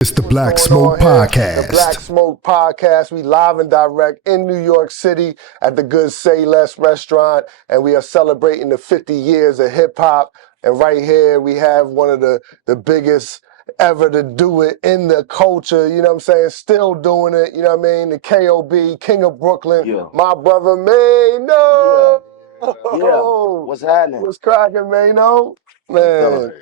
It's the Black What's Smoke going on here? The Black Podcast. Smoke Podcast. We live and direct in New York City at the Good Say Less restaurant, and we are celebrating the 50 years of hip hop. And right here we have one of the biggest ever to do it in the culture. You know what I'm saying? Still doing it. You know what I mean? The KOB, King of Brooklyn, Yeah. my brother Maino. Yeah. What's happening? What's cracking, Maino? Man,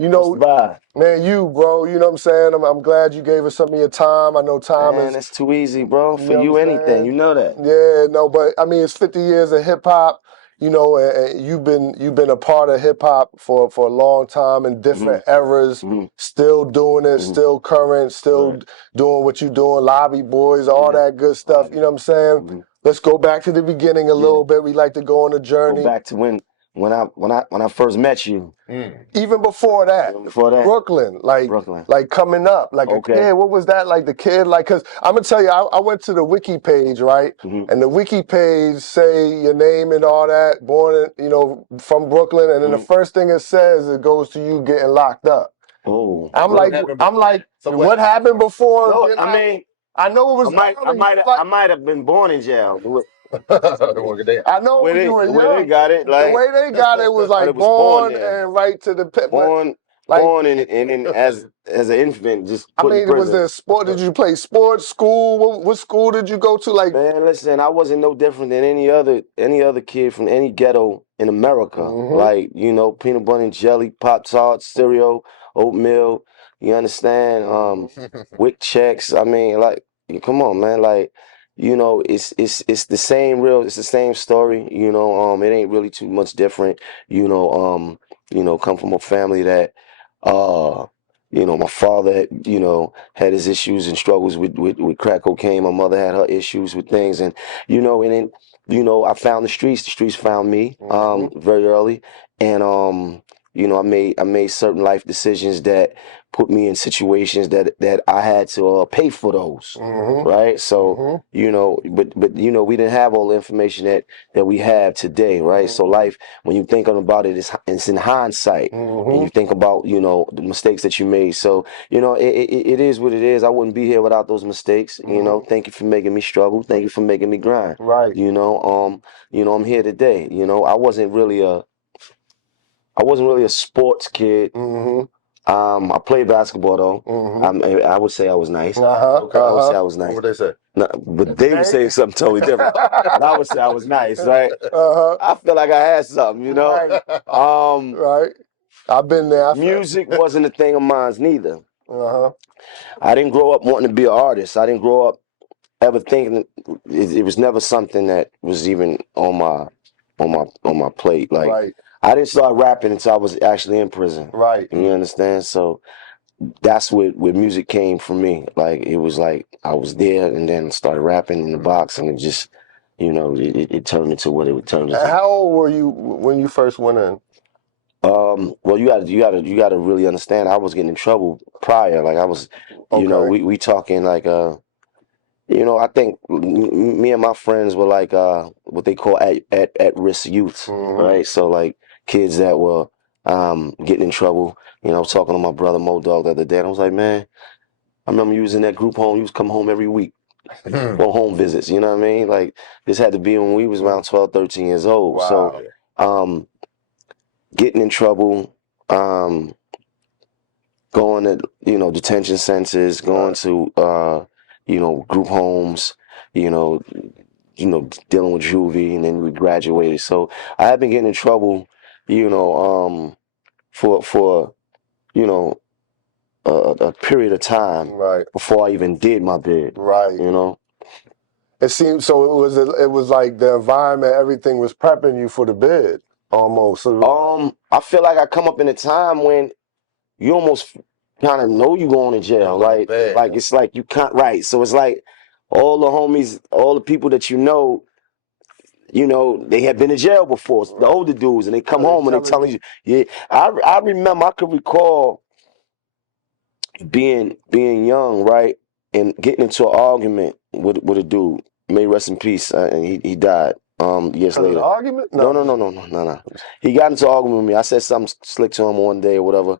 you What's know. by? Man, bro, you know what I'm saying? I'm glad you gave us some of your time. I know time Man, is, it's too easy, bro. you For know you, what I'm anything. You saying? know that. Yeah, no, but I mean, it's 50 years of hip hop, you know, and you've been a part of hip hop for a long time in different eras, still doing it, still current, still doing what you doing, Lobby Boys, all that good stuff. You know what I'm saying? Let's go back to the beginning a little bit. We like to go on a Go journey. back to when I first met you. Even before that, Brooklyn, Brooklyn. like coming up, like a Okay. kid. What was that like? The kid, like, cause I'm gonna tell you, I went to the wiki page, right? And the wiki page say your name and all that, born, in, you know, from Brooklyn, and then the first thing it says, it goes to you getting locked up. Oh. I'm like, what happened before? No, getting I out? mean, I know it was. I might have been born in jail. I know when you were young. Where they got it, like The way they got it was but like it was born born there. and right to the pit. Born and then as an infant, just I put in mean, was prison. there sport? Did you play sports? School? What school did you go to? Like, Man, listen, I wasn't no different than any other kid from any ghetto in America. Like, you know, peanut butter and jelly, Pop Tarts, cereal, oatmeal. You understand? Wick checks. I mean, like, come on, man. Like, you know, it's the same it's the same story. You know, it ain't really too much different. Come from a family that, my father, had his issues and struggles with crack cocaine. My mother had her issues with things, and and then I found the streets. The streets found me very early, and I made certain life decisions that put me in situations that I had to pay for those, right? So but we didn't have all the information that we have today, right? So life, when you think about it, it's in hindsight, and you think about the mistakes that you made. So it is what it is. I wouldn't be here without those mistakes. Thank you for making me struggle. Thank you for making me grind. right. I'm here today. I wasn't really a sports kid. I played basketball though. I would say I was nice. I would say I was nice. What they say? No, but they would say something totally different. But I would say I was nice, right? I feel like I had something, Right. Right. I've been there. Music wasn't a thing of mine neither. Uh-huh. I didn't grow up wanting to be an artist. I didn't grow up ever thinking it was never something that was even on my plate. Like, Right. I didn't start rapping until I was actually in prison. Right. You understand? So that's where music came for me. Like, it was like I was there and then started rapping in the box, and it just, it turned into what it would turn into. How old were you when you first went in? Well, you gotta really understand. I was getting in trouble prior. Like, I was, we talking like I think me and my friends were like what they call at risk youths, right? So, like, kids that were getting in trouble. I was talking to my brother Mo Dog the other day, and I was like, man, I remember you was in that group home. You was come home every week for home visits. You know what I mean? Like, this had to be when we was around 12, 13 years old. Wow. So, getting in trouble, going to detention centers, going to group homes, dealing with juvie, and then we graduated. So I had been getting in trouble, for a period of time Right. before I even did my bid. Right. It seemed so. It was like the environment, everything was prepping you for the bid almost. So, I feel like I come up in a time when you almost kind of know you going to jail. Like it's like you can't, right. So it's like all the homies, all the people that they have been in jail before, the older dudes, and they come home and they telling you, yeah. I remember, I could recall being young, right, and getting into an argument with a dude. May rest in peace, and he died years later. An argument? No. He got into an argument with me. I said something slick to him one day or whatever,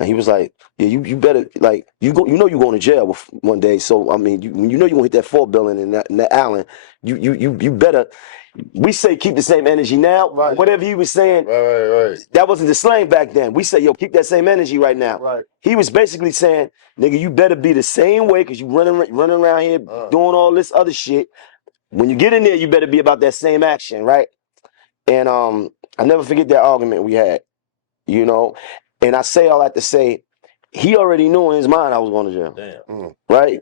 And he was like, "Yeah, you better like you know you're going to jail one day. So I mean, when you know you're gonna hit that 4 billion in that Allen, you better." We say keep the same energy now. Right. Whatever he was saying, Right. that wasn't the slang back then. We say, yo, keep that same energy right now. Right. He was basically saying, nigga, you better be the same way because you running around here doing all this other shit. When you get in there, you better be about that same action, right? And I never forget that argument we had, you know. And I say all that to say, he already knew in his mind I was going to jail. Damn. Right?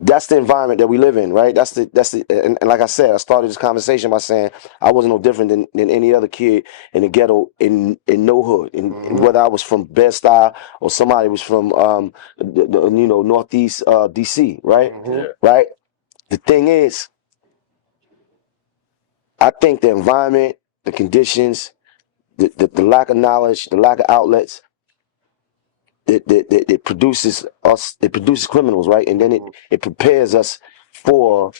That's the environment that we live in, right? That's the and like I said, I started this conversation by saying I wasn't no different than any other kid in the ghetto in no hood, and whether I was from Bed-Stuy or somebody was from Northeast DC, right? Yeah. Right? The thing is, I think the environment, the conditions, the lack of knowledge, the lack of outlets, it produces us, it produces criminals, right? And then it prepares us for.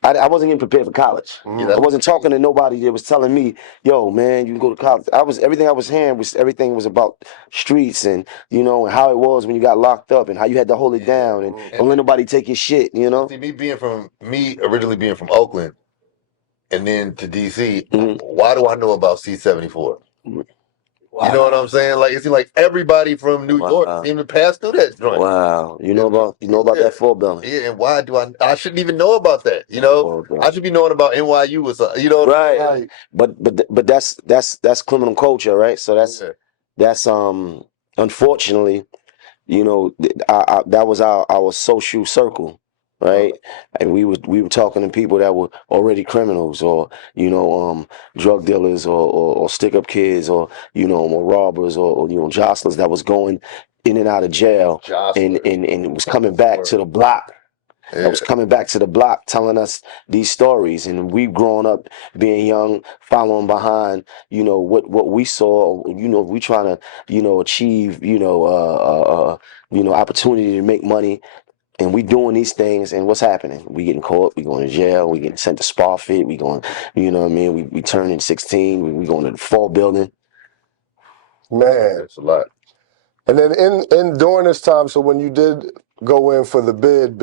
I wasn't even prepared for college. I wasn't talking to nobody that was telling me, "Yo, man, you can go to college." Everything I was hearing was everything was about streets and and how it was when you got locked up and how you had to hold it down and don't let nobody take your shit. See, me originally being from Oakland, and then to DC. Why do I know about C-74? Wow. You know what I'm saying? Like, it seems like everybody from New York seemed to pass through that joint. Wow. You know about that 4 billion. Yeah, and why do I shouldn't even know about that, you know? I should be knowing about NYU or something, you know? Right. But that's criminal culture, right? So that's unfortunately, that was our social circle, right? And we were talking to people that were already criminals or drug dealers or stick up kids or or robbers or jostlers that was going in and out of jail and was coming back to the block. I was coming back to the block telling us these stories, and we've grown up being young, following behind, what we saw, we trying to, achieve, opportunity to make money, and we doing these things, and what's happening? We getting caught, we going to jail, we getting sent to Sparfit, we going, we turning 16, we going to the 4 building. Man, That's a lot. And then in during this time, so when you did go in for the bid,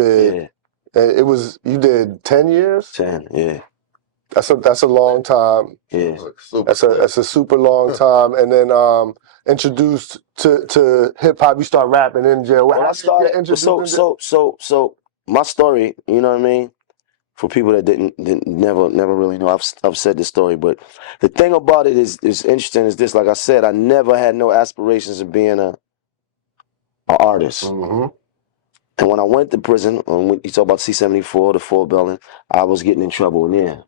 it was you did 10 years. 10, yeah. That's a long time. Yeah. That's a super long time. And then introduced to hip hop, you start rapping in jail. Well, I started. So my story, you know what I mean. For people that didn't never really know, I've said this story, but the thing about it is interesting is this. Like I said, I never had no aspirations of being a artist. And when I went to prison, when you talk about C-74, the 4 building, I was getting in trouble in there.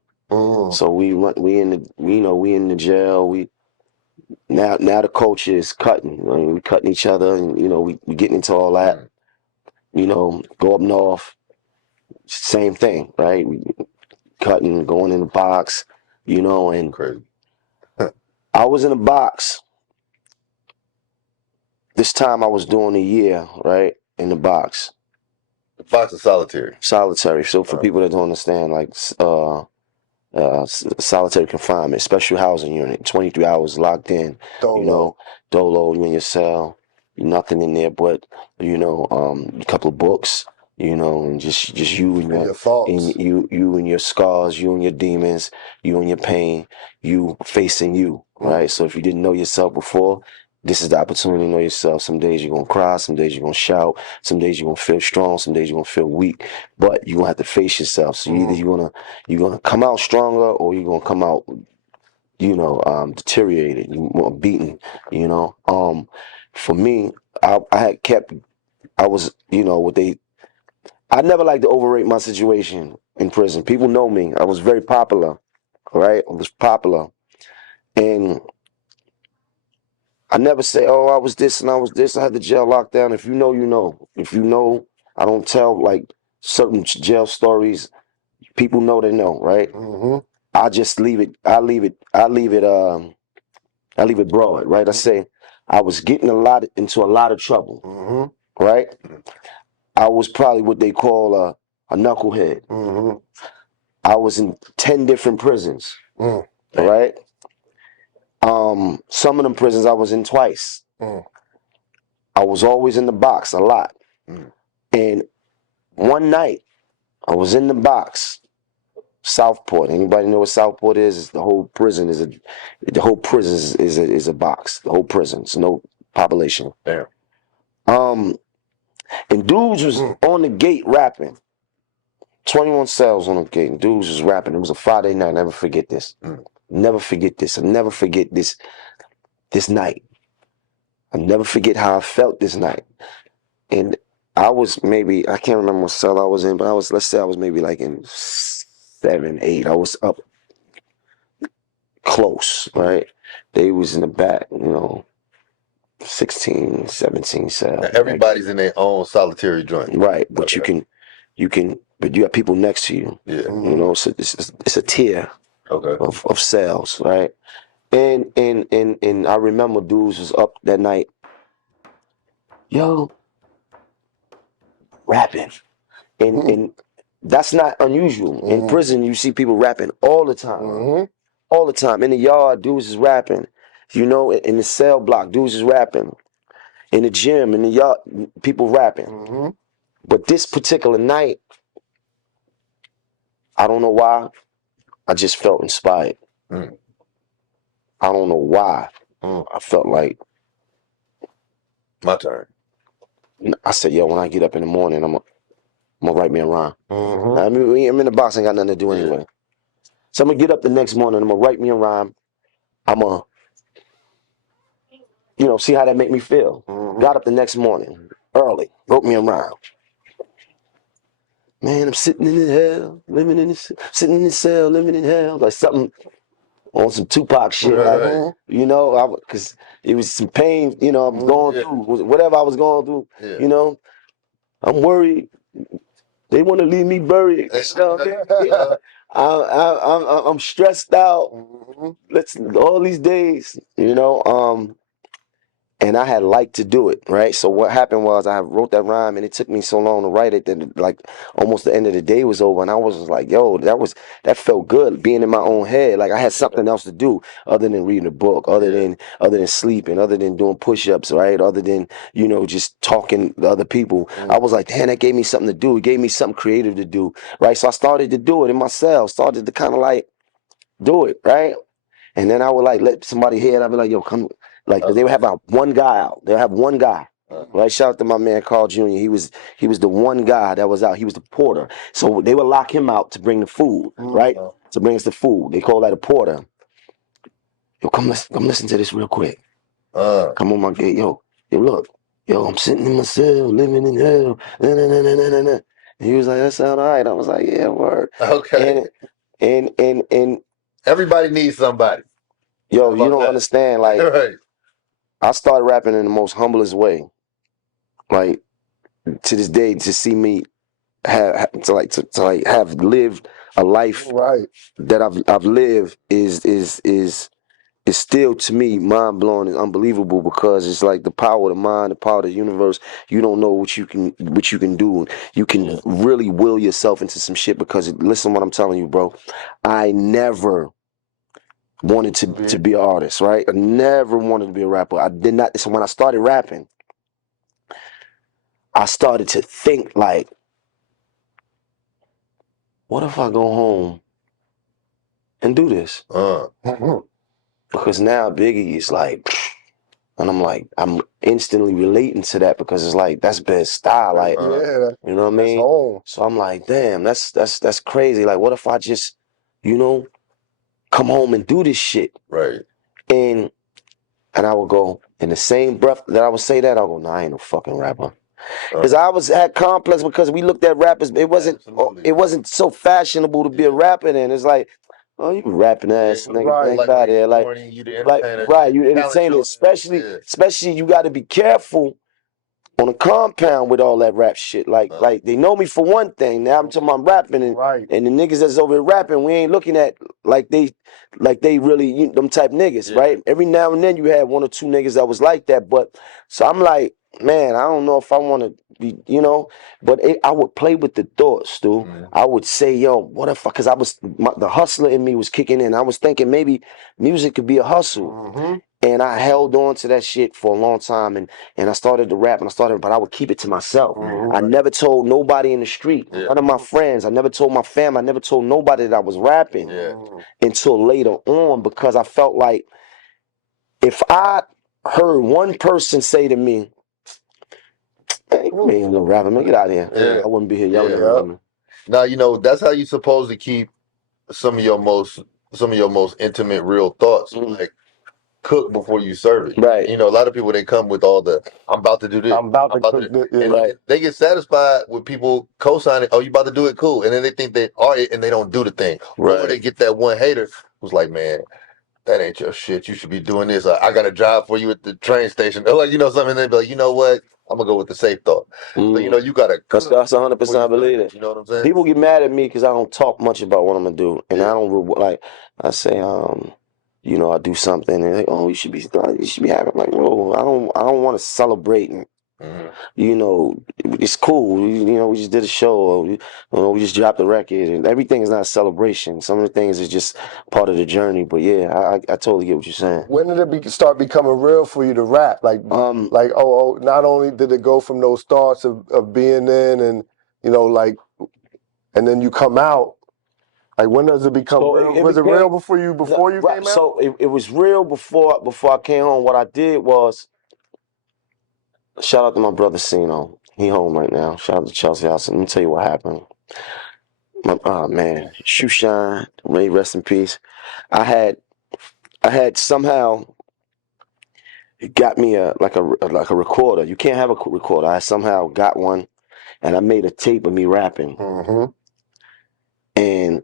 So we in the jail. We now the culture is cutting. I mean, we cutting each other, and we getting into all that. Go up north, same thing, right? We cutting, going in the box, and Crazy. I was in a box. This time I was doing a year, right, in the box. The box is solitary. Solitary. So for people that don't understand, like solitary confinement, special housing unit, 23 hours locked in. Dolo. Dolo, you in your cell, nothing in there but a couple of books. And just you and your thoughts, and you and your scars, you and your demons, you and your pain, you facing you, right? So if you didn't know yourself before, this is the opportunity to know yourself. Some days you're gonna cry, some days you're gonna shout, some days you're gonna feel strong, some days you're gonna feel weak, but you're gonna have to face yourself. So either you're gonna come out stronger or you're gonna come out, deteriorated, more beaten, For me, I was, I never liked to overrate my situation in prison. People know me. I was very popular, right? I was popular. And I never say, oh, I was this and I was this. I had the jail locked down. If you know, you know. If you know, I don't tell like certain jail stories. People know they know, right? I just leave it. I leave it broad, right? I say I was getting into a lot of trouble, right? I was probably what they call a knucklehead. I was in 10 different prisons, right? Some of them prisons I was in twice. I was always in the box a lot. And one night, I was in the box, Southport. Anybody know what Southport is? The whole prison is a box. The whole prison. It's no population. Damn. And dudes was on the gate rapping. 21 cells on the gate. And dudes was rapping. It was a Friday night. I'll never forget this. Never forget this. I'll never forget this night. I'll never forget how I felt this night. And I was maybe, I can't remember what cell I was in, but let's say I was maybe like in 7, 8. I was up close, right? They was in the back, 16, 17 cells. Now, everybody's in their own solitary joint. Right, but okay. But you have people next to you. Yeah. So it's a tier of cells, right? And I remember dudes was up that night, rapping. And that's not unusual. In prison, you see people rapping all the time. All the time. In the yard, dudes is rapping. In the cell block, dudes is rapping. In the gym, in the yard, people rapping. But this particular night, I don't know why, I just felt inspired. I don't know why. I felt like, my turn. I said, when I get up in the morning, I'm gonna write me a rhyme. I mean, I'm in the box, ain't got nothing to do anyway. So I'm gonna get up the next morning, I'm gonna write me a rhyme. I'm gonna, see how that make me feel. Got up the next morning, early, wrote me a rhyme. Man, I'm sitting in hell, sitting in the cell, living in hell. Like something on some Tupac shit. Right. Because it was some pain, I was going through, whatever I was going through, I'm worried. They want to leave me buried. I'm stressed out. All these days, and I had liked to do it, right? So what happened was I wrote that rhyme, and it took me so long to write it that like almost the end of the day was over, and I was just like, that felt good being in my own head. Like I had something else to do other than reading a book, other than sleeping, other than doing push-ups, right? Other than just talking to other people. I was like, damn, that gave me something to do. It gave me something creative to do, right? So I started to do it in myself. Started to kind of like do it, right? And then I would like let somebody hear it. I'd be like, come. Like they would have one guy out. They'll have one guy. Right? Shout out to my man Carl Jr. He was the one guy that was out. He was the porter. So they would lock him out to bring the food, right? To bring us the food. They call that a porter. Come listen to this real quick. Come on my gate, look, I'm sitting in my cell, living in hell. And he was like, that sound all right. I was like, yeah, word. Okay. And everybody needs somebody. You don't understand, like. Right. I started rapping in the most humblest way. Like to this day, to see me have lived a life that I've lived is still to me mind blowing and unbelievable, because it's like the power of the mind, the power of the universe. You don't know what you can do. You can really will yourself into some shit, because listen, what I'm telling you, bro. I never wanted to be an artist, right? I never wanted to be a rapper. I did not. So when I started rapping, I started to think like, what if I go home and do this? Because now Biggie is like, and I'm like, I'm instantly relating to that, because it's like, that's best style. Like, you know what I mean? So I'm like, damn, that's crazy. Like, what if I just, come home and do this shit? Right. And I would go, in the same breath that I would say that, I'll go, I ain't no fucking rapper. Because I had complex, because we looked at rappers, it wasn't so fashionable to be a rapper then. It's like, oh, you rapping ass nigga, ain't about it. You entertaining, especially you gotta be careful on a compound with all that rap shit. Like they know me for one thing. Now I'm talking about rapping, and the niggas that's over here rapping, we ain't looking at like they really them type niggas, right? Every now and then you had one or two niggas that was like that, but so I'm like, man, I don't know if I want to be, but I would play with the thoughts, dude. I would say, what if, because the hustler in me was kicking in. I was thinking maybe music could be a hustle. And I held on to that shit for a long time, and I started to rap, but I would keep it to myself. I never told nobody in the street, none of my friends. I never told my family. I never told nobody that I was rapping until later on, because I felt like if I heard one person say to me, "Hey, man, you little rapper, man, get out of here," I wouldn't be here. Y'all would never heard me. Now that's how you supposed to keep some of your most intimate, real thoughts. Like, cook before you serve it. Right. A lot of people, they come with all the I'm about to do this. I'm about to cook do this. and they get satisfied with people co-signing, oh, you about to do it, cool. And then they think they are it and they don't do the thing. Or they get that one hater who's like, man, that ain't your shit. You should be doing this. I got a job for you at the train station. Or like, something. And they be like, you know what? I'm gonna go with the safe thought. So, you gotta cook. That's 100%. I believe it. You know what I'm saying? People get mad at me because I don't talk much about what I'm gonna do, and I don't like. I say, I do something, and they, oh, you should be happy. I'm like, no, I don't want to celebrate. And, it's cool. We just did a show, or we just dropped a record, and everything is not a celebration. Some of the things is just part of the journey. But yeah, I totally get what you're saying. When did it start becoming real for you to rap? Like, not only did it go from those thoughts of being in, and and then you come out. Like, when does it become real? Was it real before you came out? So it was real before I came home. What I did was, shout out to my brother Sino. He home right now. Shout out to Chelsea House. Let me tell you what happened. Man, Shoe Shine, may rest in peace. I had somehow got me a recorder. You can't have a recorder. I somehow got one, and I made a tape of me rapping. And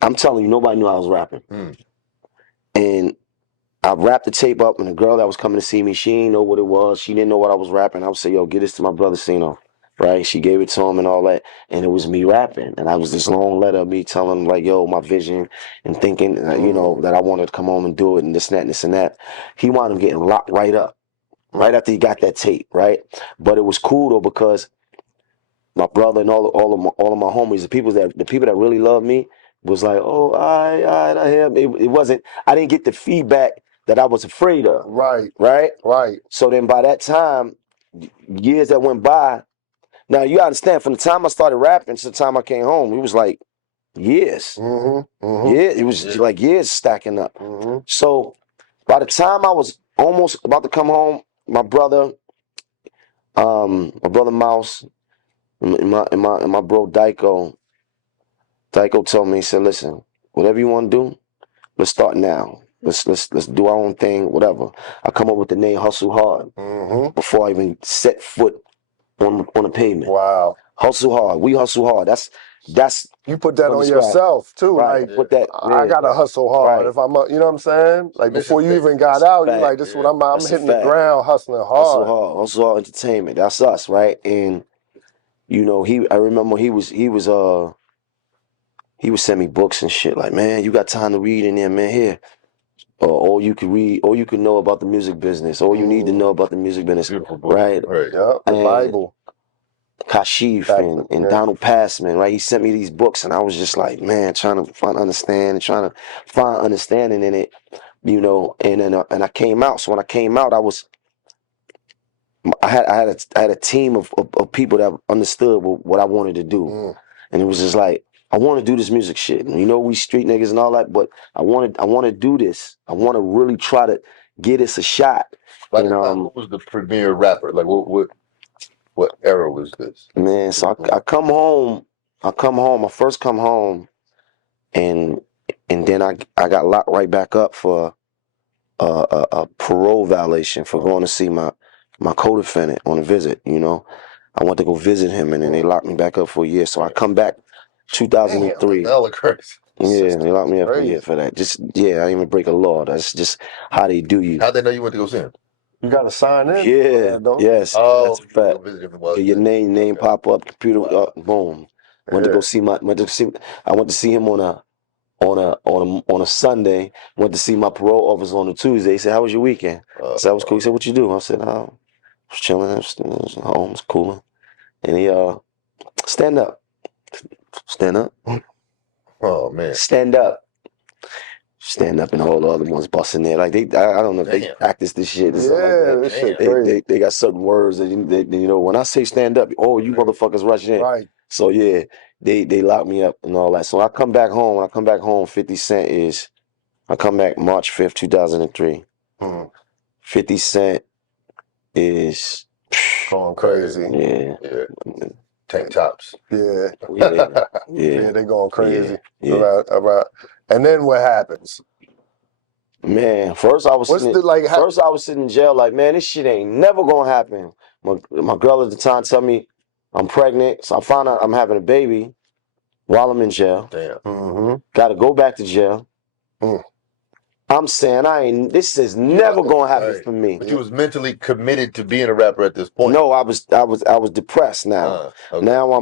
I'm telling you, nobody knew I was rapping. And I wrapped the tape up, and the girl that was coming to see me, she didn't know what it was. She didn't know what I was rapping. I would say, yo, get this to my brother Sino. Right? She gave it to him and all that. And it was me rapping. And I was this long letter of me telling him, like, yo, my vision, and thinking, that I wanted to come home and do it, and this and that and this and that. He wound up getting locked right up right after he got that tape, right? But it was cool, though, because my brother and all of my homies, the people that really love me, was like, oh, I hear. It wasn't. I didn't get the feedback that I was afraid of. Right. So then, by that time, years that went by. Now you understand. From the time I started rapping to the time I came home, it was like years. Yeah, it was like years stacking up. So by the time I was almost about to come home, my brother Mouse, and my bro Dyko told me, he said, listen, whatever you want to do, let's start now. Let's do our own thing, whatever. I come up with the name Hustle Hard before I even set foot on the pavement. Wow. Hustle hard. We hustle hard. That's you put that on yourself too. Right. Like, put that. I gotta hustle hard. Right. If I'm, you know what I'm saying? Like, before you even got out, you're like, this is what I'm hitting the ground, hustling hard. Hustle hard entertainment. That's us, right? And I remember he was sending me books and shit. Like, man, you got time to read in there, man. Here. All you can read, all you can know about the music business, all you need to know about the music business, right? Yep, the Bible. Kashif and Donald Passman, right? He sent me these books, and I was just like, man, trying to find understanding in it, And then and I came out. So when I came out, I had a team of people that understood what I wanted to do, and it was just like, I want to do this music shit. We street niggas and all that, but I want to do this. I want to really try to get us a shot. Like, what was the premier rapper? Like, what era was this? Man, so I come home. I first come home, and then I got locked right back up for a parole violation for going to see my co-defendant on a visit. I went to go visit him, and then they locked me back up for a year. So I come back 2003. Hell occurs. Yeah, they locked me up for a year for that. I didn't even break a law. That's just how they do you. How'd they know you went to go see him? You got to sign in. Yeah, yes. Oh, that's a fact. Your name pop up, computer, boom. I went to see him on a Sunday. Went to see my parole officer on a Tuesday. He said, "How was your weekend?" I said, "I was cool." He said, "What you do?" I said, "Oh, I was chilling. I was home. It was cooling." And he stand up. Oh man. Stand up. Stand Up and all the other ones busting there. Like I don't know if they practice this shit or something like that. this shit crazy. They got certain words that you know, when I say stand up, oh, you motherfuckers rush in. Right. So yeah, they lock me up and all that. So when I come back home, 50 Cent is, I come back March 5th, 2003. 50 Cent is going crazy. Yeah. Tank tops. Yeah. Yeah. They going crazy. Yeah. Around. And then what happens? Man, first I was sitting in jail like, man, this shit ain't never gonna happen. My girl at the time tell me I'm pregnant, so I found out I'm having a baby while I'm in jail. Damn. Gotta go back to jail. I'm saying this is never gonna happen for me. But you was mentally committed to being a rapper at this point. No, I was depressed now. Okay. Now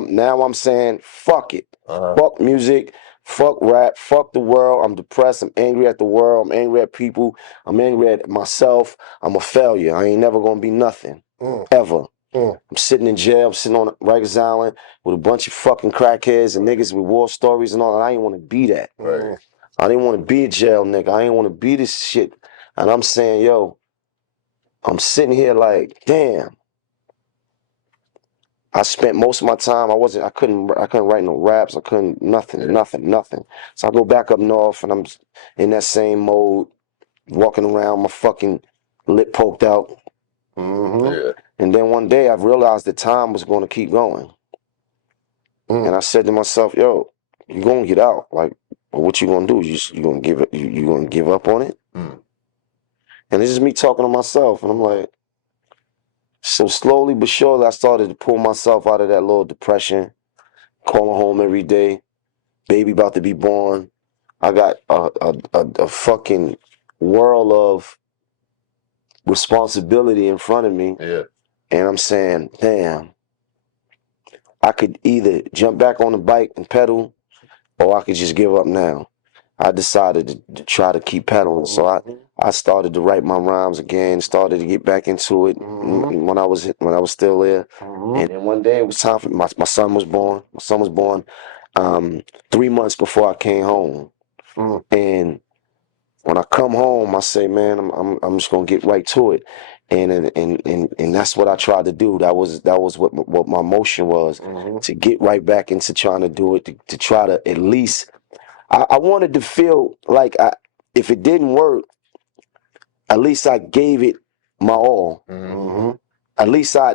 I'm saying fuck it. Fuck music, fuck rap, fuck the world. I'm depressed, I'm angry at the world, I'm angry at people, I'm angry at myself. I'm a failure. I ain't never gonna be nothing. Ever. I'm sitting in jail, I'm sitting on Rikers Island with a bunch of fucking crackheads and niggas with war stories and all, and I ain't wanna be that. Right. I didn't want to be a jail nigga. I didn't want to be this shit. And I'm saying, yo, I'm sitting here like, damn. I spent most of my time, I couldn't write no raps. I couldn't, nothing. So I go back up north and I'm in that same mode, walking around, my fucking lip poked out. Yeah. And then one day I realized that time was going to keep going. And I said to myself, yo, you're going to get out. Like, what you going to do? You going to give it, you going to give up on it? And it's just me talking to myself. And I'm like, so slowly but surely I started to pull myself out of that little depression, calling home every day, baby about to be born. I got a fucking world of responsibility in front of me. Yeah. And I'm saying, damn, I could either jump back on the bike and pedal, or I could just give up now. I decided to try to keep pedaling. So I started to write my rhymes again, started to get back into it when I was still there. And then one day it was time for my son was born. My son was born 3 months before I came home. And when I come home, I say, man, I'm just gonna get right to it. And that's what I tried to do. That was what my motion was, to get right back into trying to do it, to try to at least. I wanted to feel like if it didn't work, at least I gave it my all. At least I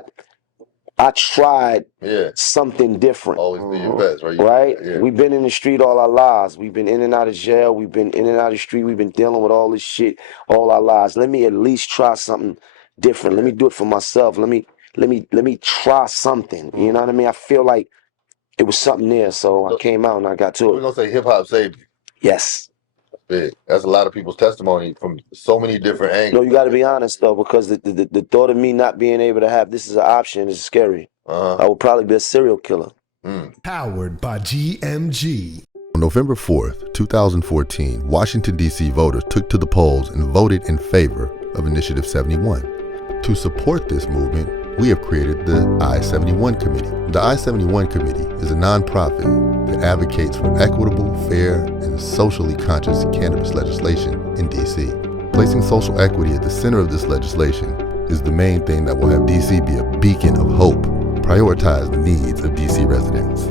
tried something different. Always do your best, right? Right? Yeah. We've been in the street all our lives. We've been in and out of jail. We've been in and out of the street. We've been dealing with all this shit all our lives. Let me at least try something different. Let me do it for myself. Let me try something. You know what I mean? I feel like it was something there, so I came out and I got to it. We're gonna say hip hop saved you. Yes. Big. That's a lot of people's testimony from so many different angles. No, you got to be honest though, because the thought of me not being able to have this as an option is scary. I would probably be a serial killer. Powered by GMG. On November 4th, 2014, Washington, D.C. voters took to the polls and voted in favor of Initiative 71. To support this movement, we have created the I-71 Committee. The I-71 Committee is a nonprofit that advocates for equitable, fair, and socially conscious cannabis legislation in D.C. Placing social equity at the center of this legislation is the main thing that will have D.C. be a beacon of hope, prioritize the needs of D.C. residents.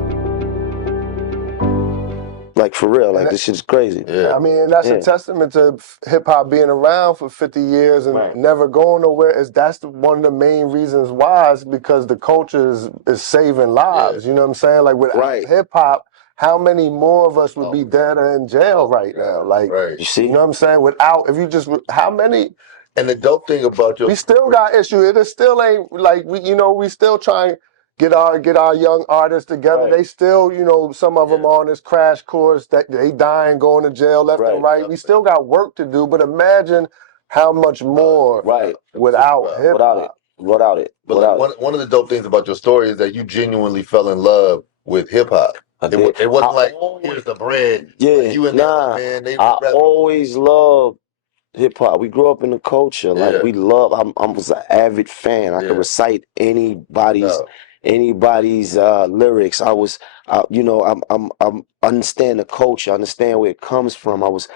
Like, for real, like, this shit's crazy. I mean, that's a testament to hip-hop being around for 50 years and never going nowhere. That's one of the main reasons why, is because the culture is saving lives. You know what I'm saying? Like, without hip-hop, how many more of us would be dead or in jail right now? Like, you see? You know what I'm saying? Without, if you just, how many... And the dope thing about we still got issue. It still ain't, like, we still trying... Get our young artists together. They still, some of them on this crash course that they dying, going to jail left and right. We still got work to do, but imagine how much more without hip hop. Without it. But one of the dope things about your story is that you genuinely fell in love with hip hop. It wasn't like, here's the bread. Yeah, like you and man. I always loved hip hop. We grew up in the culture. Like, we love. I was an avid fan. I could recite anybody's anybody's lyrics. You know, I'm understand the culture, I understand where it comes from. I was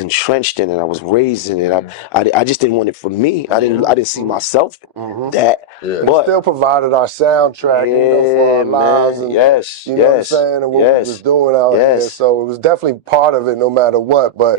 entrenched in it. I was raised in it. I just didn't want it for me. I didn't see myself that. We But still provided our soundtrack, you know, for our lives, man, and yes, you know what I'm saying, and what we was doing out here. So it was definitely part of it, no matter what. But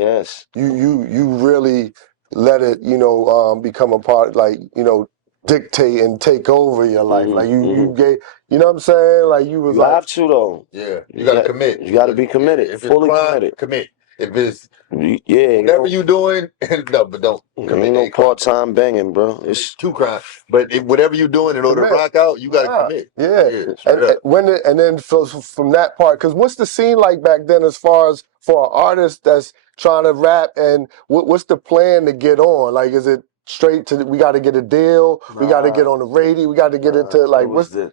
you really let it, you know, become a part, like, you know, dictate and take over your life. Like you gave, you know what I'm saying? Like you was you like, have to though. Yeah, you got to commit. You got to be committed, If it's fully crime, committed. commit. If it's Yeah, whatever you doing, no, but don't commit. ain't no part time banging, bro. It's two crime. But whatever you doing in order to commit. rock out, you got to commit. Yeah, straight up. and then from that part, because what's the scene like back then as far as for an artist that's trying to rap, and what's the plan to get on? Like, is it straight to we got to get a deal, we got to get on the radio, we got to get into like what's the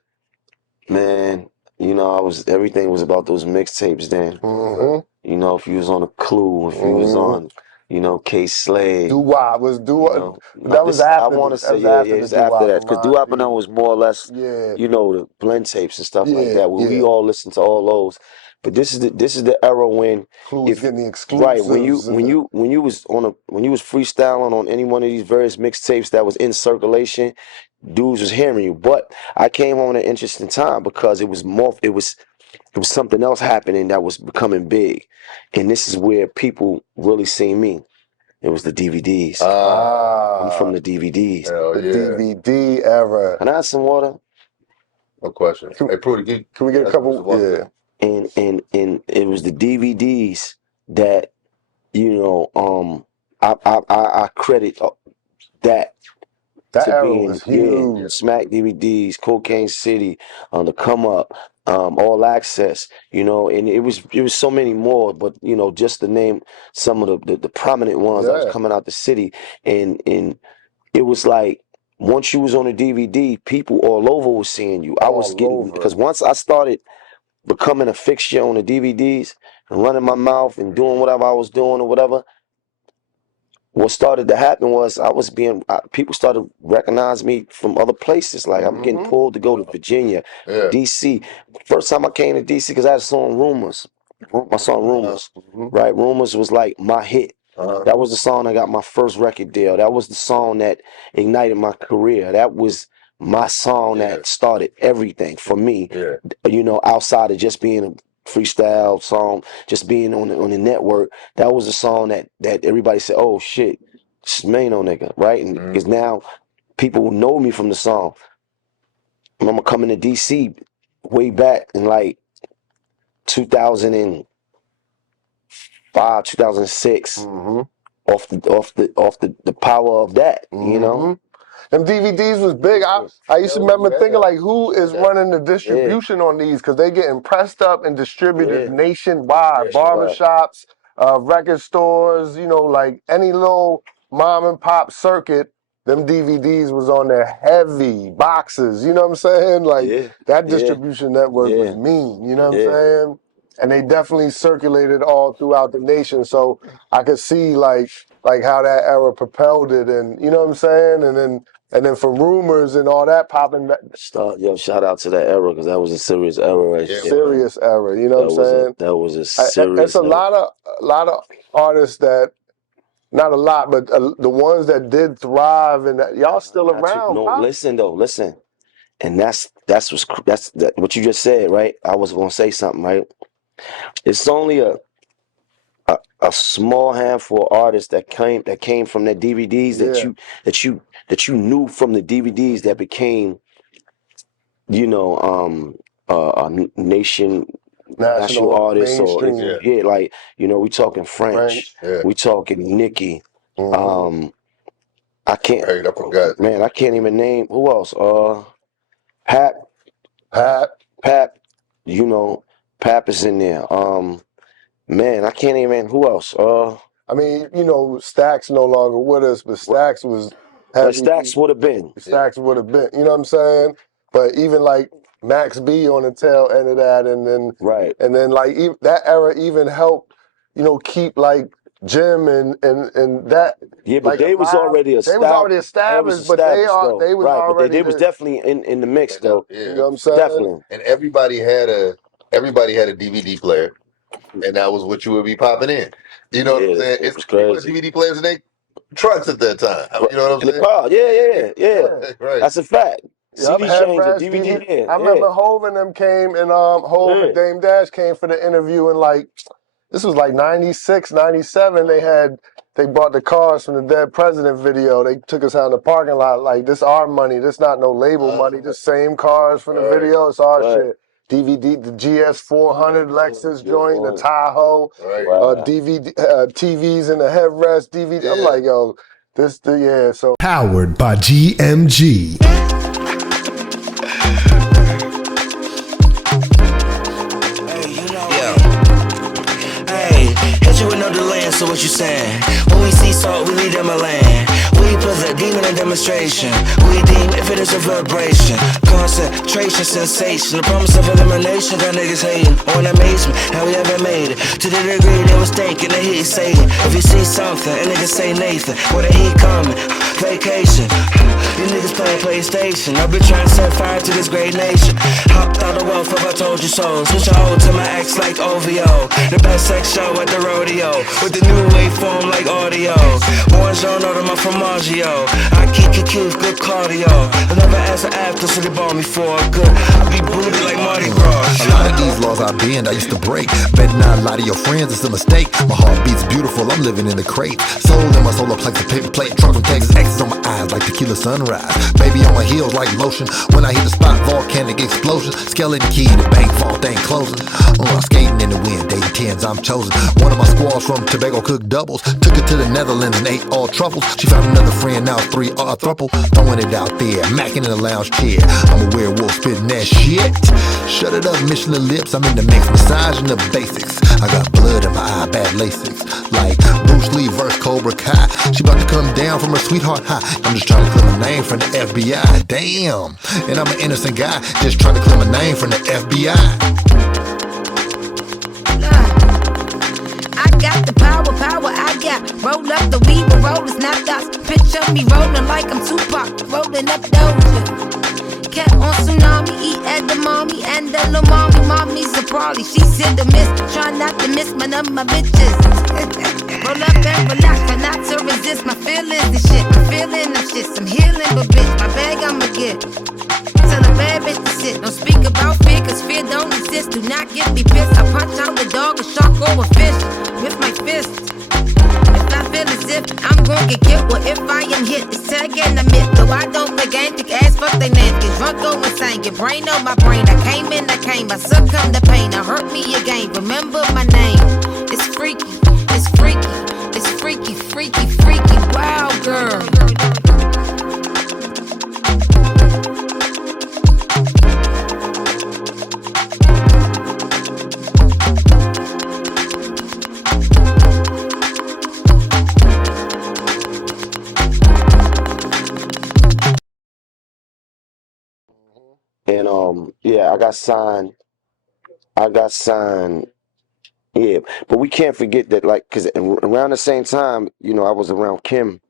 man? You know, everything was about those mixtapes then. You know, if you was on a Clue, if you was on, you know, K Slade. Doo-wop was You know, that was after. I want to say, it's after that, because Doo-wop and them was more or less, you know, the blend tapes and stuff like that, where we all listened to all those. But this is the era when Clue was getting the exclusives. right, when you was freestyling on any one of these various mixtapes that was in circulation, dudes was hearing you. But I came on at an interesting time because it was something else happening that was becoming big, and this is where people really seen me. It was the DVDs. I'm from the DVDs. Hell the DVD era. Can I have some water? No question. Hey, Prudy, can we get a couple? Yeah. And it was the DVDs that, you know, I credit that. That to era being, was huge. Smack DVDs, Cocaine City, The Come Up, All Access, you know, and it was so many more, but you know, just to name some of the prominent ones that was coming out the city, and it was like once you was on a DVD, people all over was seeing you. I was getting, because once I started becoming a fixture on the DVDs and running my mouth and doing whatever I was doing or whatever, what started to happen was people started recognizing me from other places. Like I'm getting pulled to go to Virginia, DC. First time I came to DC because I had a song Rumors. My song Rumors, right? Rumors was like my hit. That was the song that got my first record deal. That was the song that ignited my career. That was my song that started everything for me. You know, outside of just being a freestyle song, just being on the network, that was a song that everybody said, "Oh shit, this is Maino nigga," right? And because now people know me from the song. I remember coming to DC way back in like 2005, 2006, off the power of that, you know. Them DVDs was big. I used to remember thinking like, who is running the distribution on these? Because they getting pressed up and distributed nationwide. Barbershops, record stores, you know, like any little mom and pop circuit, them DVDs was on there heavy boxes. You know what I'm saying? Like that distribution network was mean. You know what I'm saying? And they definitely circulated all throughout the nation. So I could see like how that era propelled it, and you know what I'm saying? And then for Rumors and all that popping back. Shout out to that era, because that was a serious era right there. Serious era, you know what I'm saying? That was a serious It's a lot of artists that, not a lot, but the ones that did thrive, and y'all still around. No, listen. And that's what you just said, right? I was gonna say something, right? It's only a small handful of artists that came from the DVDs that you knew from the DVDs that became, you know, a national artist, or like, you know, we talking French. We talking Nicki. I can't. I forgot. Man, I can't even name who else. Pap. You know, Pap is in there. Man, I can't even. Who else? I mean, you know, Stax no longer with us, but Stax was heavy. Stax would have been. Stax would have been. You know what I'm saying? But even like Max B on the tail end of that, and then like that era even helped, you know, keep like Jim and that. Yeah, but like they was already they was already established, but they though. was Right, but already they was definitely in the mix though. you know what I'm saying? Definitely. And everybody had a DVD player, and that was what you would be popping in. You know what I'm saying? It was People had crazy. DVD players in their trucks at that time. You know what I'm In the saying? car, yeah. Right. That's a fact. Yep, CD changer, headrest, DVD, yeah. I remember Hov and them came, and Hov and Dame Dash came for the interview, and like, this was like 96, 97, they bought the cars from the Dead President video. They took us out in the parking lot, like, this our money, this not no label money, the same cars from the video, it's our shit. DVD, the GS 400 Lexus joint, the Tahoe, DVD, TVs in the headrest, DVD. I'm like, yo, so. Powered by GMG. Hit you with no delay, so what you saying? When we see salt, we lead them a land. We put the demon in demonstration. We deem if it is a vibration. Concentration, sensation. The promise of elimination. Got niggas hating on amazement. How we ever made it? To the degree they was thinking that he's Satan. If you see something, and niggas say Nathan. Where the heat coming? Vacation. You niggas playing PlayStation. I've been trying to set fire to this great nation. Hopped out the wealth if I told you so. Switch your old to my ex like OVO. The best sex show at the rodeo. With the new waveform like audio. Buongiorno to my formaggio. I keep good cardio. I never asked for after, so they bought me for a good. I be booty like Mardi Gras. A lot of these laws I bend, I used to break. Bet not lie to your friends, it's a mistake. My heart beats beautiful, I'm living in the crate. Soul in my solar plex, a paper plate. Truck from Texas, X's on my eyes like tequila sunrise. Baby on my heels like lotion. When I hit the spot, volcanic explosion. Skeleton key, the bank vault ain't closing. I'm skating in the wind, dating tens, I'm chosen. One of my squaws from Tobago cooked doubles. Took her to the Netherlands and ate all truffles. She found another friend, now 3 are a thruple. Throwing it out there, macking in the lounge chair. I'm a werewolf spitting that shit. Shut it up, Michelin lips, I'm in the mix, massaging the basics. I got blood in my eye, bad LASIX. Like Bruce Lee versus Cobra Kai. She about to come down from her sweetheart high. I'm just trying to clear my name from the FBI. Damn, and I'm an innocent guy, just trying to clear my name from the FBI. I got the power I got. Roll up the weed with rollers, not dots. Picture me rolling like I'm Tupac, rolling up Doja. Cat on tsunami, eat edamame, and the little mommy's a probably. She's hit the miss, try not to miss my number bitches. Roll up and relax, try not to resist my feelings and shit. I'm feeling them shits, I'm healing, but bitch, my bag I'ma get. Tell a bad bitch to sit, don't speak about fear, cause fear don't exist. Do not get me pissed, I punch out the dog, a shark or a fish with my fist. If I feel as if I'm gon' get killed, well if I am hit, it's tag and a myth. Though I don't play games, kick ass, fuck they names. Get drunk, go insane, get brain on my brain. I came, I succumb to pain. I hurt me again, remember my name. It's freaky, it's freaky, it's freaky, freaky, freaky, wow girl. And I got signed. Yeah, but we can't forget that, like, because around the same time, I was around Kim.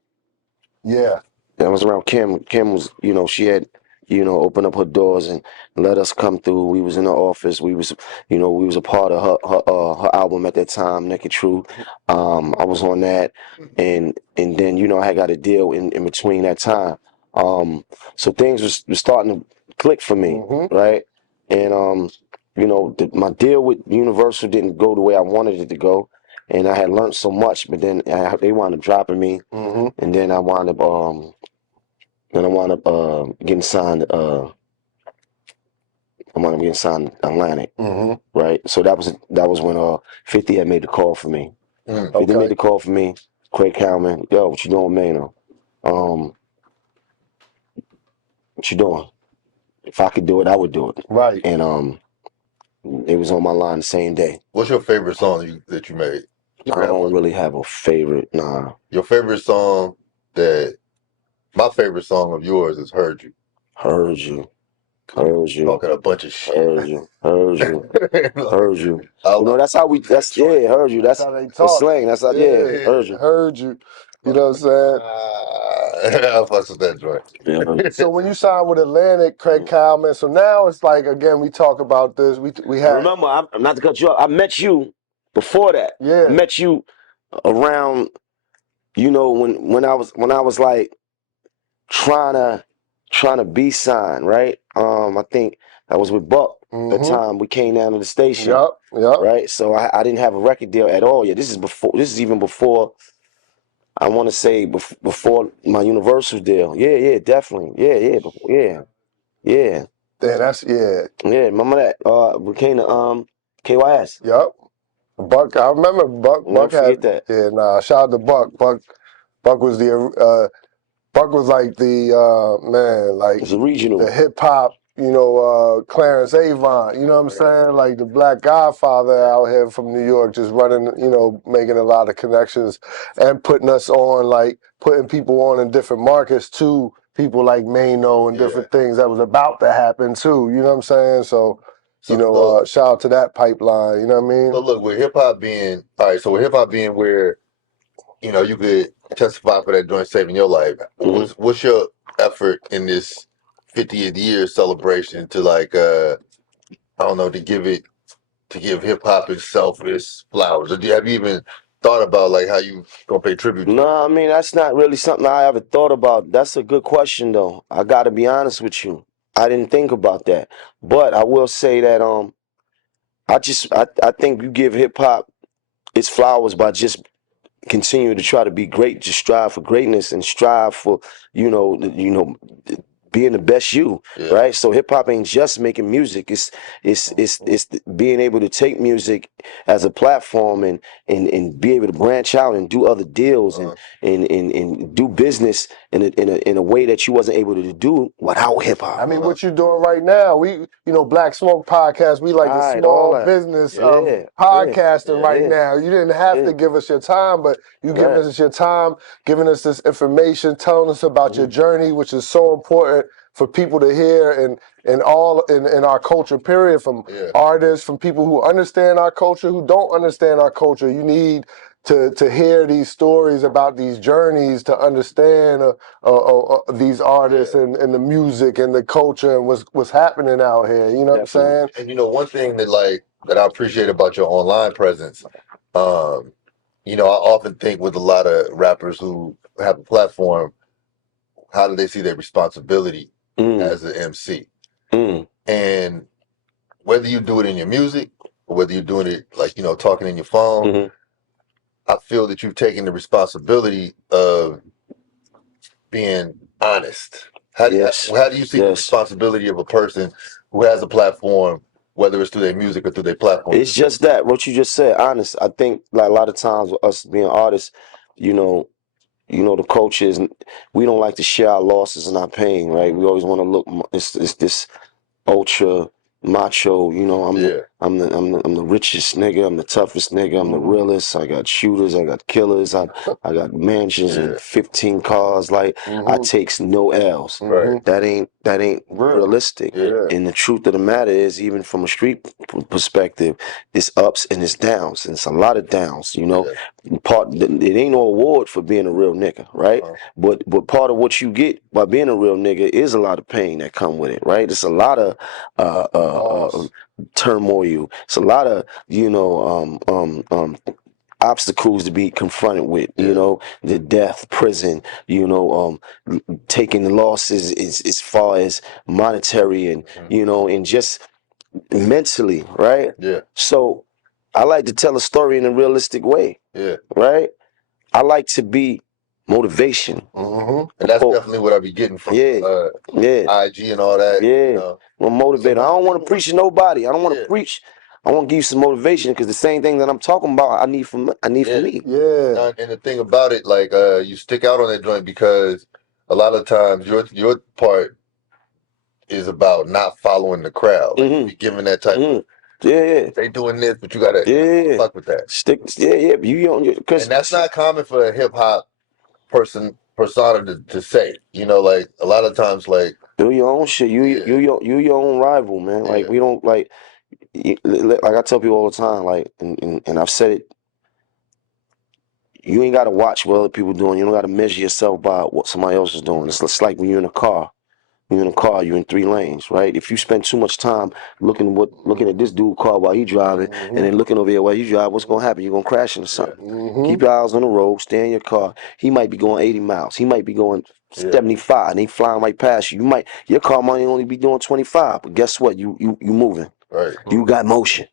Yeah. I was around Kim. Kim was, she had, opened up her doors and let us come through. We was in the office. We was a part of her album at that time, Naked Truth. I was on that, and then I had got a deal in between that time. So things was starting to click for me, right? And my deal with Universal didn't go the way I wanted it to go, and I had learned so much, but then they wound up dropping me, and then I wound up getting signed. I wound up getting signed Atlantic, right? So that was when 50 had made the call for me. 50 made the call for me. Craig Howman, yo, what you doing, Maino? What you doing? If I could do it, I would do it. Right. And it was on my line the same day. What's your favorite song that you made? I don't really have a favorite, nah. Your favorite song my favorite song of yours is Heard You. Heard You. Heard you. Talking a bunch of shit. Heard you. Heard you. Heard you. I You know, that's how we. That's yeah. Heard you. That's how they the talk. slang. That's how. Yeah. Heard you. Heard you. You know what I'm saying? I fuss with that joint. Yeah. So when you signed with Atlantic, Craig Kallman, so now it's like, again, we talk about this. We had. Remember, I'm not to cut you off. I met you before that. Yeah. I met you around. You know, when I was like trying to be signed, right? I think I was with Buck at the time. We came down to the station. Yup. Right. So I didn't have a record deal at all yet. This is even before. I want to say before my Universal deal. Yeah, definitely. Yeah. Yeah, that's Yeah, remember that? We came to KYS. Yup. Buck, I remember Buck. Never Buck had. forget that. Yeah, nah. Shout out to Buck. Buck was the. Buck was like the man, like It's a regional. the hip hop. You know, Clarence Avant. You know what I'm saying? Like the Black Godfather out here from New York, just running. You know, making a lot of connections and putting us on, like putting people on in different markets too. People like Maino and different things that was about to happen too. You know what I'm saying? So you know, shout out to that pipeline. You know what I mean? So look, with hip hop being where, you know, you could testify for that joint saving your life. What's your effort in this 50th year celebration to like I don't know, to give hip hop itself its flowers? Or have you even thought about like how you gonna pay tribute to it? No, I mean that's not really something I ever thought about. That's a good question though. I gotta be honest with you. I didn't think about that. But I will say that I think you give hip hop its flowers by just continue to try to be great, just strive for greatness and strive for, you know, being the best you, right? So hip hop ain't just making music. It's being able to take music as a platform and be able to branch out and do other deals and do business in a way that you wasn't able to do without hip hop. I mean, what you doing right now? We, you know, Black Smoke Podcast. We like the small business of podcasting right now. You didn't have to give us your time, but you giving us your time, giving us this information, telling us about your journey, which is so important for people to hear and all in our culture, period, from artists, from people who understand our culture, who don't understand our culture. You need to hear these stories about these journeys to understand these artists and the music and the culture and what's happening out here. You know what I'm saying? And you know, one thing that I appreciate about your online presence, you know, I often think with a lot of rappers who have a platform, how do they see their responsibility as an MC? And whether you do it in your music or whether you're doing it like, you know, talking in your phone, I feel that you've taken the responsibility of being honest. How do you see the responsibility of a person who has a platform, whether it's through their music or through their platform? It's just that, what you just said, honest. I think like a lot of times with us being artists, you know, the culture is, we don't like to share our losses and our pain, right? We always want to look, it's this ultra macho, you know, I'm the richest nigga, I'm the toughest nigga, I'm the realest, I got shooters, I got killers, I got mansions and 15 cars, like I takes no L's. That ain't realistic. And the truth of the matter is, even from a street perspective, it's ups and it's downs, and it's a lot of downs, you know. It ain't no award for being a real nigga, right? But part of what you get by being a real nigga is a lot of pain that come with it, right? It's a lot of turmoil. It's a lot of, you know, obstacles to be confronted with, you know, the death, prison, you know, taking the losses as far as monetary and, you know, and just mentally, right? So I like to tell a story in a realistic way, right? I like to be motivation. And that's definitely what I be getting from IG and all that. You know. Well, motivated. I don't want to preach to nobody. I don't want to preach. I want to give you some motivation, because the same thing that I'm talking about, I need for me. And the thing about it, like you stick out on that joint because a lot of times your part is about not following the crowd. Like you be giving that type of they doing this, but you gotta fuck with that. And that's not common for a hip hop persona to say. You know, like a lot of times, like Do your own shit. You your own rival, man. Like we don't like I tell people all the time, like and I've said it. You ain't gotta watch what other people doing. You don't gotta measure yourself by what somebody else is doing. It's like when you're in a car. You're in a car, you're in 3 lanes, right? If you spend too much time looking at this dude car while he driving, and then looking over here while you drive, what's gonna happen? You're gonna crash into something. Keep your eyes on the road, stay in your car. He might be going 80 miles. He might be going 75, and he flying right past you. Your car might only be doing 25, but guess what? You moving. Right. You got motion.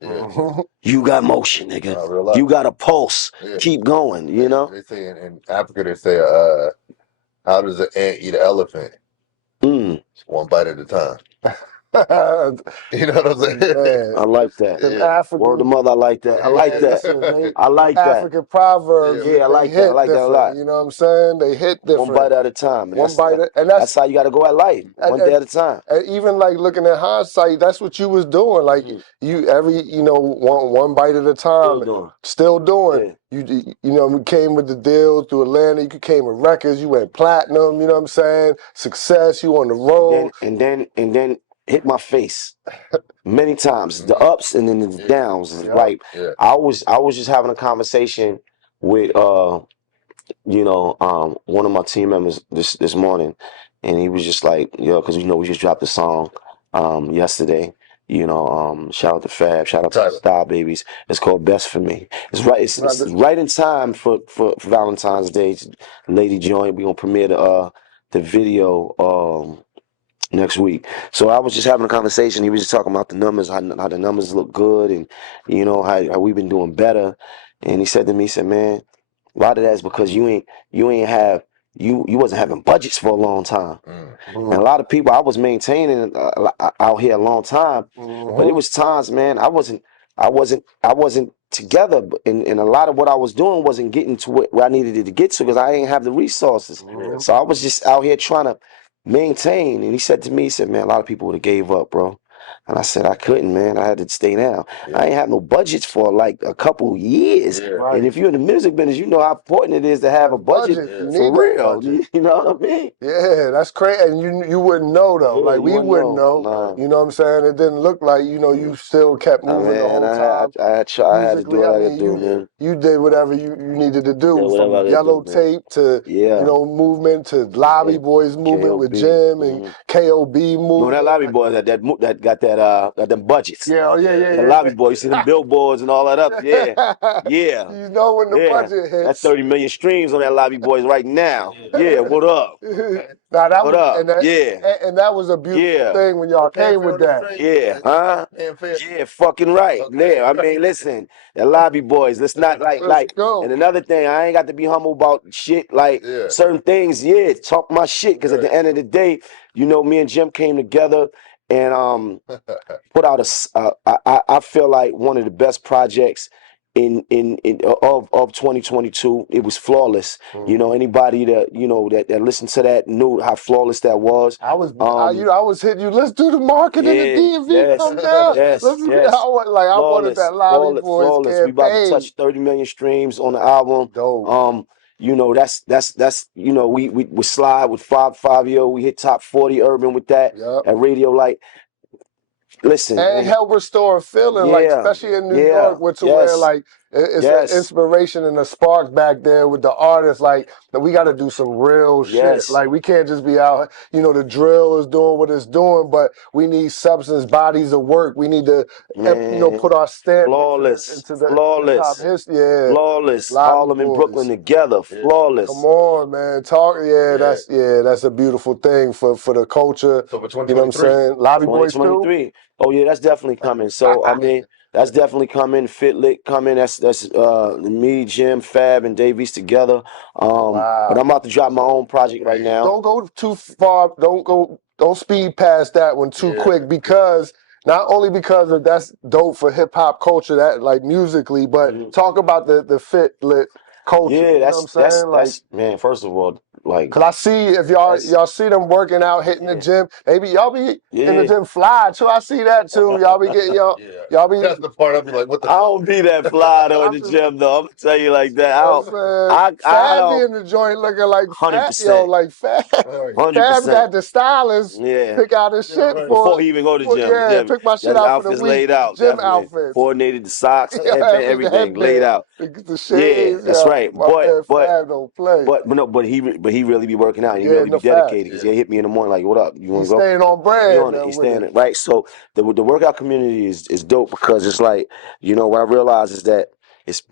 You got motion, nigga. You got a pulse. Keep going, you know? They say in Africa, they say, how does an ant eat an elephant? It's one bite at a time. You know what I'm saying? Man, I like that. African, Word of mother, I like that. I like that. I like that. African proverbs. Yeah, I like that. I like that a lot. You know what I'm saying? They hit different. One bite at a time. And that's how you got to go at life. One day at a time. And even like looking at hindsight, that's what you was doing. Like one bite at a time. Still doing. Yeah. We came with the deal through Atlanta. You came with records. You went platinum. You know what I'm saying? Success. You on the road. And then hit my face many times. The ups and then the downs. Like I was just having a conversation with one of my team members this morning, and he was just like, because we just dropped a song yesterday. Shout out to Fab, shout out to the Star Babies. It's called Best for Me. It's right in time for Valentine's Day. Lady Joint, we gonna premiere the video next week. So I was just having a conversation. He was just talking about the numbers, how the numbers look good, and how we've been doing better. And he said to me, man, a lot of that is because you wasn't having budgets for a long time. And a lot of people, I was maintaining out here a long time, but it was times, man, I wasn't together, and a lot of what I was doing wasn't getting to where I needed it to get to because I didn't have the resources. So I was just out here trying to maintain. And he said to me, man, a lot of people would have gave up, bro. And I said, I couldn't, man. I had to stay down. I ain't had no budgets for like a couple years. Right. And if you're in the music business, you know how important it is to have a budget for real. You know what I mean? Yeah, that's crazy. And you wouldn't know though. Like we wouldn't know. Nah. You know what I'm saying? It didn't look like, you still kept moving the whole time. I had to do what I had to do, man. You did whatever you needed to do, from Yellow Tape to movement to Lobby Boys movement with Jim and KOB movement. No, that Lobby Boys that got them budgets. Yeah. The Lobby Boys, you see them billboards and all that up. Yeah. You know when the budget hits. That's 30 million streams on that Lobby Boys right now. Yeah, what up? What up? And that was a beautiful thing when y'all came with that. Yeah, huh? Yeah, fucking right. Yeah, I mean, listen, the Lobby Boys, let's not like go. And another thing, I ain't got to be humble about shit, like certain things, talk my shit, because at the end of the day, me and Jim came together and put out I feel like one of the best projects of 2022. It was flawless. Anybody that listened to that knew how flawless that was. I was hitting you. Let's do the marketing and the DMV. Come down. I wanted that Lobby Boys flawless. campaign. We about to touch 30 million streams on the album. Dope. That's we slide with 5-year. We hit top 40 urban with that at Radio Light. Listen, and help restore a feeling, especially in New York, where it's an inspiration and a spark back there with the artists. Like, we got to do some real shit. Like, we can't just be out. The drill is doing what it's doing, but we need substance, bodies of work. We need to, put our stamp into the top history. Yeah, flawless. Harlem and Brooklyn together, flawless. Come on, man. Talk. That's a beautiful thing for the culture. So for 2023, you know what I'm saying? Lobby Boys too. Oh yeah, that's definitely coming. So I mean, that's definitely coming. Fitlit coming. That's me, Jim, Fab, and Davies together. But I'm about to drop my own project right now. Don't go too far. Don't speed past that one too quick, because not only because that's dope for hip hop culture, that like musically, but talk about the Fitlit culture. Yeah, you know what I'm saying? Man, first of all, like. Cause I see if y'all see them working out, hitting the gym. Maybe y'all be in the gym fly too. I see that too. Y'all be getting y'all be. That's the part I'll be like, what the? I don't be that fly though in the gym though. I'm gonna tell you like that. I Fab be don't. in the joint looking like fat, 100%. like Fab. 100%. Fab got the stylist pick out his shit Before he even go to the gym. Yeah, pick my shit That out for the outfit's week. laid out. Gym Definitely. outfits. Coordinated the socks, the Yeah, headband, the everything laid out. The shades. That's right. My man Fab don't play. But he really be working out. He Yeah, really no be dedicated. Because he hit me in the morning like, "What up? You want He's to go?" staying on brand. He on it. He's staying it. Right. So the workout community is dope because it's like, what I realize is that it's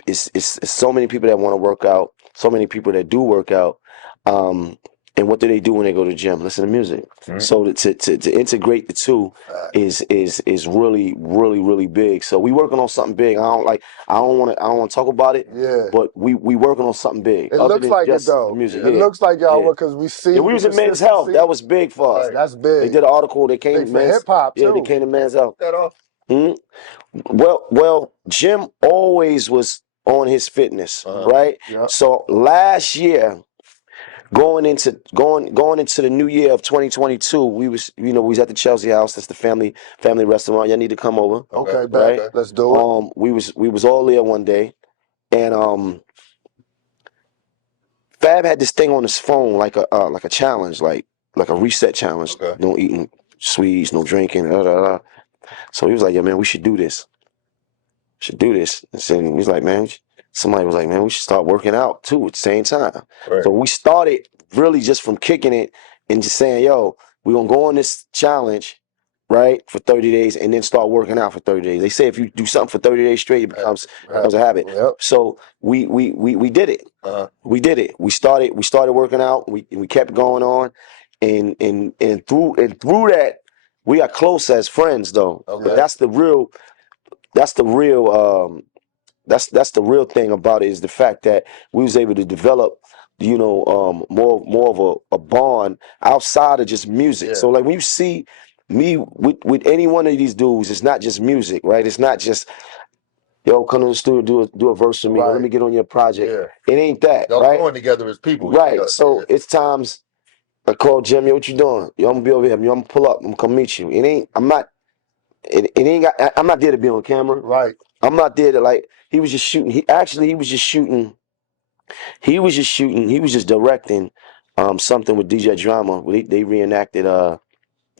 so many people that want to work out, so many people that do work out. And what do they do when they go to the gym? Listen to music. Mhm. So to integrate the two is really really big. So we working on something big. I don't want to talk about it. Yeah. But we working on something big. It other looks than like just it though. the music. It looks like y'all because we see. Yeah, we was in Men's Health. That was big for us. That's big. They did an article. They came big for hip hop too. Yeah, they came to Men's Health. That off. Well, Jim always was on his fitness, right? Yeah. So last year, going into the new year of 2022, we was at the Chelsea House. That's the family restaurant. Y'all need to come over. Okay, right? Let's do it. We was all there one day, and Fab had this thing on his phone like a challenge, like a reset challenge. Okay. No eating sweets, no drinking. So he was like, "Yeah, man, we should do this. And so he's like, "Man," somebody was like, "Man, we should start working out too at the same time." Right. So we started really just from kicking it and just saying, "Yo, we're gonna go on this challenge, right, for 30 days, and then start working out for 30 days." They say if you do something for 30 days straight, it becomes a habit. Yep. So we did it. We did it. We started working out. We kept going on, and through that, we got close as friends though. Okay. But that's the real thing about it, is the fact that we was able to develop more of a bond outside of just music. Yeah. So like when you see me with any one of these dudes, it's not just music, right? It's not just, "Yo, come to the studio, do a verse with me, or let me get on your project." Yeah. It ain't that, Y'all right? growing together as people. Right. So it's times I call Jim, "Yo, what you doing?" "Yo, I'm gonna be over here. Yo, I'm gonna pull up. I'm gonna come meet you." I'm not there to be on camera. Right. I'm not there to he was just shooting. He was just directing something with DJ Drama. They reenacted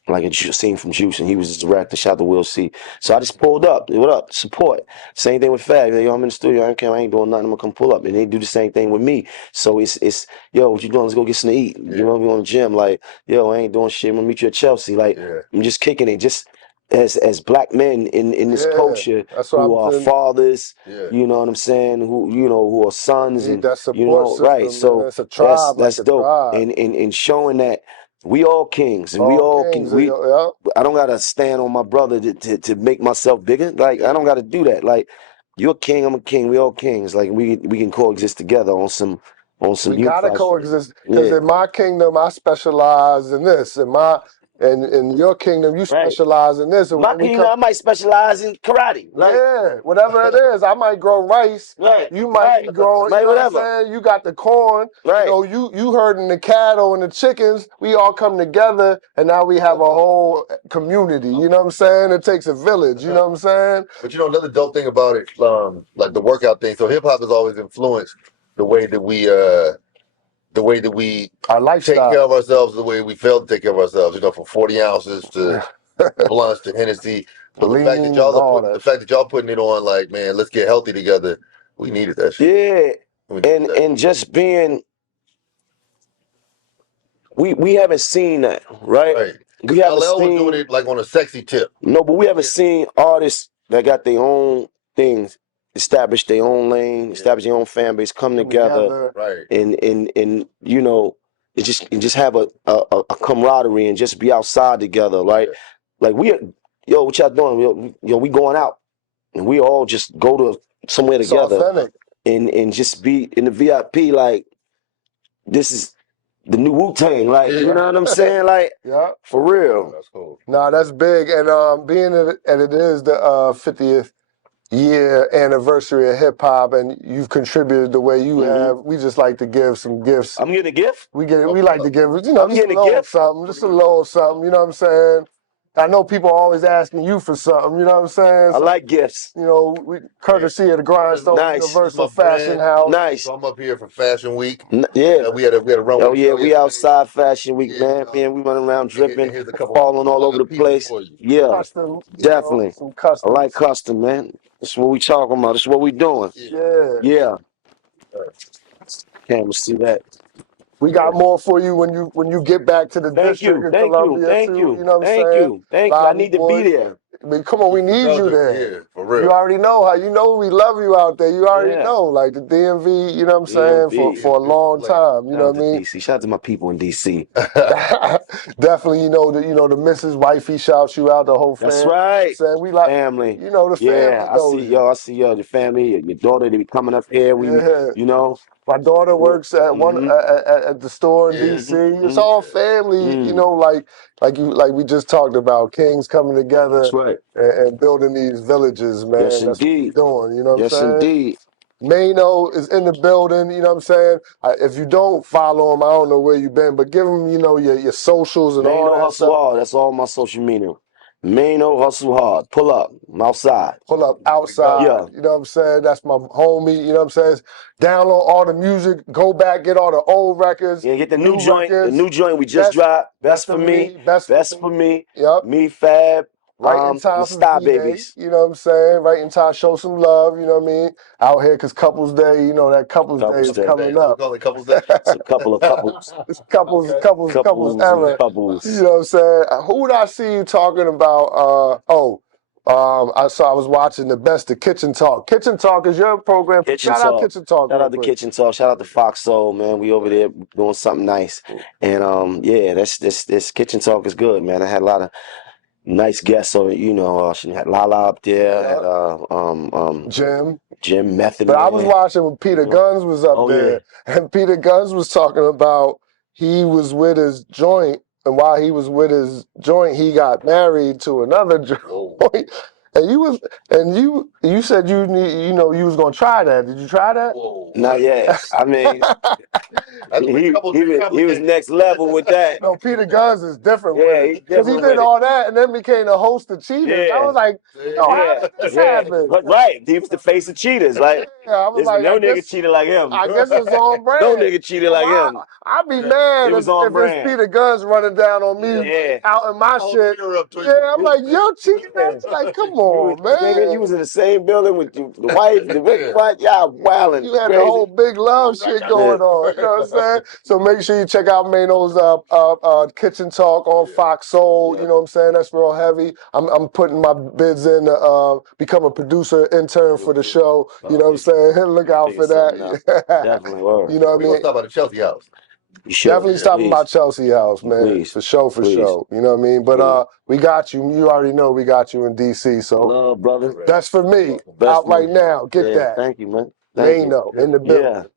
like a scene from Juice, and he was the director. Shout out to Will C. So I just pulled up. "What up? Support." Same thing with Fab. "Yo, I'm in the studio. I ain't doing nothing. I'm gonna come pull up." And they do the same thing with me. So it's "Yo, what you doing? Let's go get something to eat." Yeah. You know, we on the gym. Like, "Yo, I ain't doing shit. I'm gonna meet you at Chelsea." Like, I'm just kicking it. Just as black men in this culture who are fathers, you know what I'm saying, who are sons, and that support system, right. So man. It's a tribe, that's dope. tribe. And showing that we all kings, and we all kings, can. yeah. I don't gotta stand on my brother to make myself bigger. Like, I don't gotta do that. Like, you're a king, I'm a king. We all kings. Like, we can coexist together on some. We gotta coexist, because in my kingdom I specialize in this. In your kingdom, you specialize in this. And my kingdom, I might specialize in karate. Whatever it is. I might grow rice. Right. You might be growing, you know whatever. what I'm saying? You got the corn. Right. You herding the cattle and the chickens. We all come together, and now we have a whole community. You know what I'm saying? It takes a village. You know what I'm saying? But another dope thing about it, like the workout thing. So hip hop has always influenced the way that we our lifestyle. take care of ourselves, the way we fail to take care of ourselves. From 40 ounces to blunts to Hennessy. But the fact that y'all putting it on, like, man, let's get healthy together. We needed that shit. Yeah, and just being, we haven't seen that, right? We haven't LL seen was doing it like on a sexy tip. No, but we haven't seen artists that got their own things, establish their own lane, establish their own fan base, come together, right? And just have a camaraderie and just be outside together, right? Like yo, what y'all doing? Yo, we going out, and we all just go to somewhere together, authentic. and just be in the VIP. Like, this is the new Wu-Tang, like, you know what I'm saying? Like, for real. That's cool. Nah, that's big. And being that it is the 50th year anniversary of hip hop, and you've contributed the way you have. We just like to give some gifts. I'm getting a gift. We like to give, you know, I'm just a getting a little gift. something, just a little something. You know what I'm saying? I know people are always asking you for something. You know what I'm saying? I like gifts. You know, courtesy of the Grindstone Nice. Universal Fashion House. Nice. So I'm up here for Fashion Week. Yeah. We had a run. Oh yeah, we outside Fashion Week, man. Man, we running around dripping, falling all over the place. Yeah, Custom, definitely. some custom. I like custom, man. That's what we talking about. That's what we doing. Yeah. Yeah. Can't see that. We got more for you when you get back to the district in Columbia too. You know what I'm saying? Thank you. I need to be there. I mean, come on, we need you there. Yeah, for real. You already know how. You know we love you out there. You already know, like the DMV. You know what I'm saying, for a long time. You know what I mean? DC. Shout out to my people in DC. Definitely, you know the Mrs. Wifey shouts you out. The whole family. That's right. Saying we like family. You know the family. Yeah, I see y'all. The family. Your daughter. They be coming up here. You know. My daughter works at at the store in DC. It's all family, you know, like we just talked about, kings coming together. That's right. And building these villages, man. Yes, That's indeed. what we're doing, you know what I'm saying? Yes, indeed. Maino is in the building, you know what I'm saying? If you don't follow him, I don't know where you've been, but give him, you know, your socials and Maino all that hustle stuff. hard. That's all my social media. Maino hustle hard. Pull up. I'm outside. Pull up outside. Yeah. You know what I'm saying? That's my homie. You know what I'm saying? Download all the music. Go back, get all the old records. Yeah, get the new joint. Records. The new joint we just dropped. Best for me. Best for me. Yep. Me, Fab. Right in time for Star V-Day, Babies. you know what I'm saying? Right in time, show some love, you know what I mean? Out here, because Couples Day, you know, that Couples Day is coming up. Couples Day. It's a couple of couples. It's couples era. Couples. You know what I'm saying? Who would I see you talking about? I was watching the best of Kitchen Talk. Kitchen Talk is your program. Shout out Kitchen Talk. Shout out to Kitchen Talk. Shout out to Fox Soul, man. We over there doing something nice. And yeah, this Kitchen Talk is good, man. I had a lot of nice guests on it, you know. She had Lala up there, had Jim Method. But I was watching when Peter Guns was up there, and Peter Guns was talking about he was with his joint, and while he was with his joint, he got married to another joint. And you said you was gonna try that. Did you try that? Not yet. I mean, he was next level with that. No, Peter Guns is different with it. Because he did all that and then became the host of Cheaters. I was like, how did this happen? Right. He was the face of Cheaters. Like, I was like, no nigga cheated like him. I guess it's on brand. No nigga cheated like him. I'd be mad if it's Peter Guns running down on me out in my shit. Yeah, I'm like, yo, cheating. Like, come on, man. You was in the same building with the wife, the wife, y'all wilding. You had the whole big love shit going on. You know what I'm saying? So make sure you check out Maino's Kitchen Talk on Fox Soul. You know what I'm saying? That's real heavy. I'm putting my bids in to become a producer intern for the show. You know what I'm saying? Look out for that. Definitely. You know what I mean? We're gonna talk about the Chelsea House. Definitely stopping by Chelsea House, man. For sure. You know what I mean? But we got you. You already know we got you in DC. So love, brother. That's for me. Out right now. Get that. Thank you, man. Maino in the building.